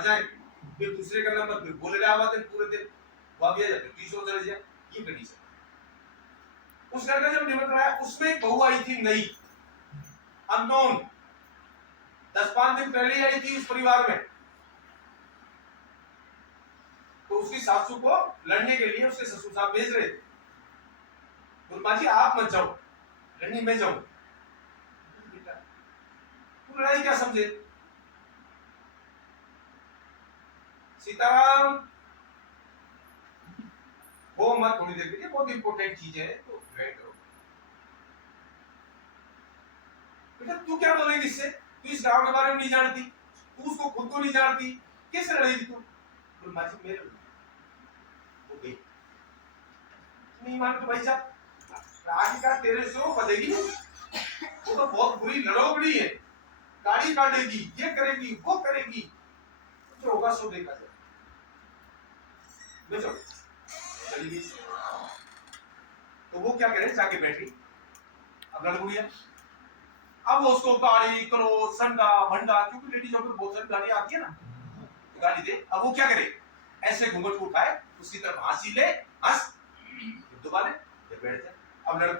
आ जाए, फिर दूसरे का नंबर, फिर बोले रहा बात पूरे दिन वापिस आ जाते 30 हो चले जाए, ये कंडीशन। उस घर का जब निमंत्रण आया, उसमें एक बहू आई थी नई, अननोन, 10-5 दिन पहले ही आई थी उस परिवार में। तो उसकी सासू को लड़ने के लिए उसके ससुर साहब भेज रहे थे, माँ जी आप मत जाओ, लड़ने मैं जाऊं। तू लड़ाई क्या समझे, सीताराम वो मत थोड़ी देर के लिए, बहुत इंपॉर्टेंट चीज है, तो वेट करो। बेटा तू क्या बोलेगी इससे, तू इस गांव के बारे में नहीं जानती, तू उसको खुद को नहीं जानती, कैसे लड़ेगी तू। बोल माँ जी मेरे हो गई, नहीं मानो तो भाई साहब आज का तेरे से वो बजेगी नहीं, वो तो बहुत बुरी लड़ोगड़ी है, गाड़ी काटेगी, ये करेगी वो करेगी, जो होगा सो देखा जाए। चलो चली गई। तो वो क्या करे, जाके बैठी, अब लड़ गई, अब उसको गाड़ी करो संडा भंडा, क्योंकि लेडीज पर बहुत सारी गाड़ी आती है ना, तो गाड़ी दे। अब वो क्या करे, ऐसे घूंघट को उठाए, उसकी तरफ हंसी ले, हंस दोबारा फिर बैठ जाए, अब लड़,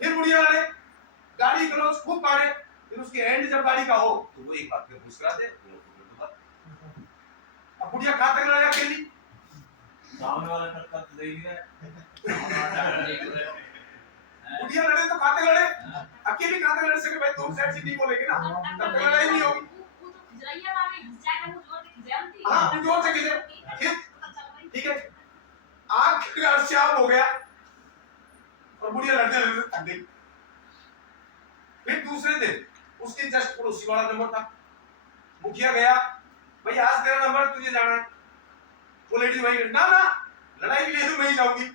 फिर बुढ़िया लड़े, गाड़ी करो खूब काटे, फिर उसके एंड जब गाड़ी का हो तो वो एक बात फिर मुस्कुरा दे। अब बुढ़िया कहां तक लड़े अकेली, सामने वाला टक्कर तो दे ही है, बुढ़िया लड़े तो कहां तक लड़े, अकेली कहां तक लड़ सके भाई, दोनों साइड से नहीं बोलेगे ना, तब तक लड़ाई नहीं होगी। हाँ जोर से खींचे, ठीक है, आग शाम हो गया और बुढ़िया लड़ते लड़ते थक गई। फिर दूसरे दिन उसके जस्ट पड़ोसी वाला नंबर था, मुखिया गया, भाई आज तेरा नंबर, तुझे जाना है। वो लेडी भाई ना ना लड़ाई के लिए तो मैं ही जाऊंगी,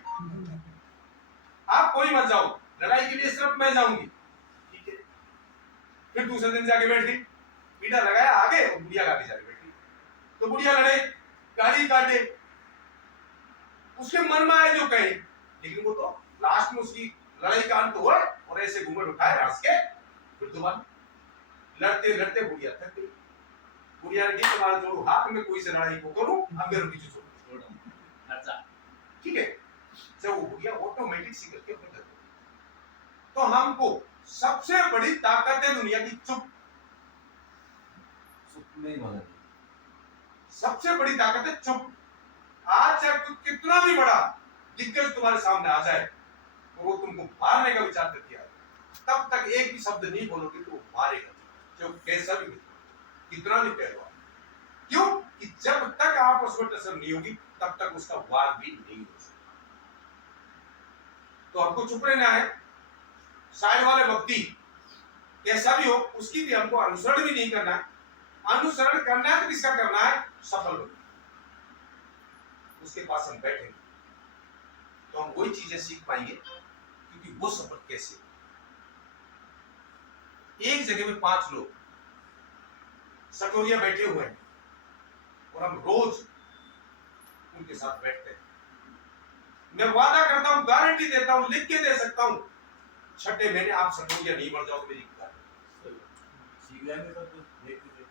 आप कोई मत जाओ, लड़ाई के लिए सिर्फ मैं जाऊंगी, ठीक है। फिर दूसरे दिन जाके बैठ गई, पीड़ा लगाया आगे और बुढ़िया आगे जाके बैठी, तो बुढ़िया लड़े, गाड़ी काटे, उसके मन में आए जो कहे, लेकिन वो तो लास्ट में उसकी लड़ाई का अंत हुआ और ऐसे घूंघट उठाए हंस के, फिर दोबारा लड़ते लड़ते बुढ़िया थक गई। बुढ़िया ने तुम्हारा जोड़ू हाथ में कोई से लड़ाई को करूं, अब मेरे पीछे छोड़ो, अच्छा ठीक है। जब वो बुढ़िया ऑटोमेटिक सी करके अपने, तो हमको सबसे बड़ी ताकत है दुनिया की चुप, चुप नहीं माना, सबसे बड़ी ताकत है चुप। आज चाहे कितना भी बड़ा दिग्गज तुम्हारे सामने आ जाए, तो वो तुमको मारने का विचार करके आए, तब तक एक भी शब्द नहीं बोलोगे तो वो मारेगा, जो कैसा भी कितना भी पहलवान। क्यों कि जब तक आपस में टसल नहीं होगी तब तक उसका वार भी नहीं हो सकता। तो हमको चुप रहना है, साइड वाले व्यक्ति कैसा भी हो उसकी भी हमको अनुसरण भी नहीं करना है, अनुसरण करना है तो किसका करना है, सफल व्यक्ति, उसके पास हम बैठेंगे तो हम वही चीजें सीख पाएंगे, क्योंकि वो सफल कैसे, एक जगह में 5 लोग सटोरिया बैठे हुए हैं और हम रोज उनके साथ बैठते हैं, मैं वादा करता हूं, गारंटी देता हूं, लिख के दे सकता हूं, 6ठे महीने आप सटोरिया नहीं बढ़ जाओगे, मेरी सीख जाएंगे सब कुछ देख के,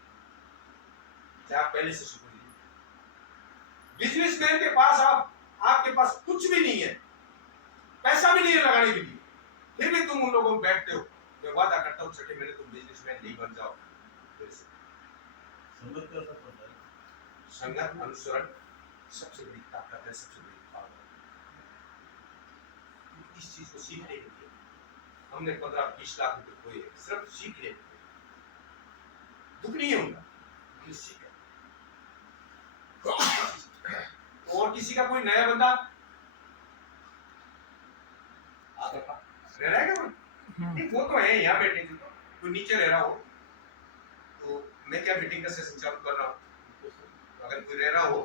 क्या पहले से शुरू कीजिए। बिजनेसमैन के पास आपके पास कुछ भी नहीं है, पैसा भी नहीं है लगाने के लिए, फिर भी तुम उन लोगों में बैठते हो, मैं वादा करता हूं 6ठे महीने तुम बिजनेसमैन नहीं बन जाओ। संगत का सब पता है, संगत अनुसरण सबसे बड़ी ताकत है, सबसे बड़ी पावर। इस चीज को सीखने के लिए हमने 15-20 लाख रुपए खोए, सिर्फ सीखने, दुख नहीं है उनका, सीख। और किसी का कोई नया बंदा रह रहा है क्या, नहीं वो तो है यहाँ बैठे, तो कोई नीचे रह रहा हो तो मैं क्या मीटिंग का सेशन चालू कर रहा हूँ, अगर कोई रह रहा हो